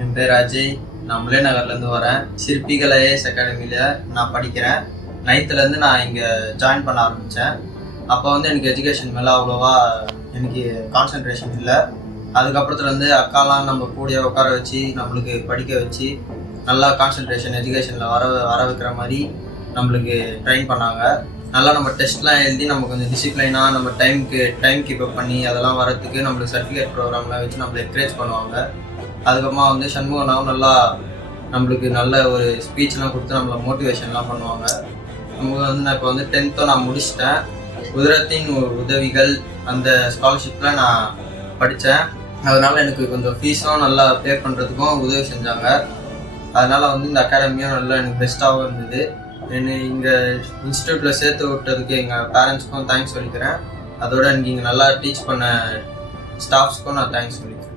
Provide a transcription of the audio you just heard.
என் பேர் அஜய். நான் முல்லை நகர்லேருந்து வரேன். சிற்பிகள் ஐஏஎஸ் அகாடமியில் நான் படிக்கிறேன். 9th நான் இங்கே ஜாயின் பண்ண ஆரம்பித்தேன். அப்போ எனக்கு எஜுகேஷன் மேலே அவ்வளோவா எனக்கு கான்சன்ட்ரேஷன் இல்லை. அதுக்கப்புறத்துலேருந்து அக்காலாம் நம்ம கூடிய உட்கார வச்சு நம்மளுக்கு படிக்க வச்சு நல்லா கான்சன்ட்ரேஷன் எஜுகேஷனில் வர வைக்கிற மாதிரி நம்மளுக்கு ட்ரெயின் பண்ணாங்க. நல்லா நம்ம டெஸ்ட்லாம் எழுதி நம்ம கொஞ்சம் டிசிப்ளைனாக நம்ம டைம் கீப் அப் பண்ணி அதெல்லாம் வரத்துக்கு நம்மளுக்கு சர்டிஃபிகேட் ப்ரோக்ராம்லாம் வச்சு நம்மளை என்கரேஜ் பண்ணுவாங்க. அதுக்கப்புறமா சண்முகனாவும் நல்லா நம்மளுக்கு நல்ல ஒரு ஸ்பீச்லாம் கொடுத்து நம்மளை மோட்டிவேஷன்லாம் பண்ணுவாங்க. நம்ம நான் இப்போ 10th நான் முடிச்சிட்டேன். குஜராத்தின் உதவிகள் அந்த ஸ்காலர்ஷிப்பில் நான் படித்தேன். அதனால் எனக்கு கொஞ்சம் ஃபீஸும் நல்லா பே பண்ணுறதுக்கும் உதவி செஞ்சாங்க. அதனால் இந்த அகாடமியும் நல்லா எனக்கு பெஸ்ட்டாகவும் இருந்தது. என்னை இங்கே இன்ஸ்டியூட்டில் சேர்த்து விட்டதுக்கு எங்கள் பேரண்ட்ஸ்க்கும் தேங்க்ஸ் சொல்லிக்கிறேன். அதோட எனக்கு இங்கே நல்லா டீச் பண்ண ஸ்டாஃப்ஸ்க்கும் நான் தேங்க்ஸ் சொல்லிக்கிறேன்.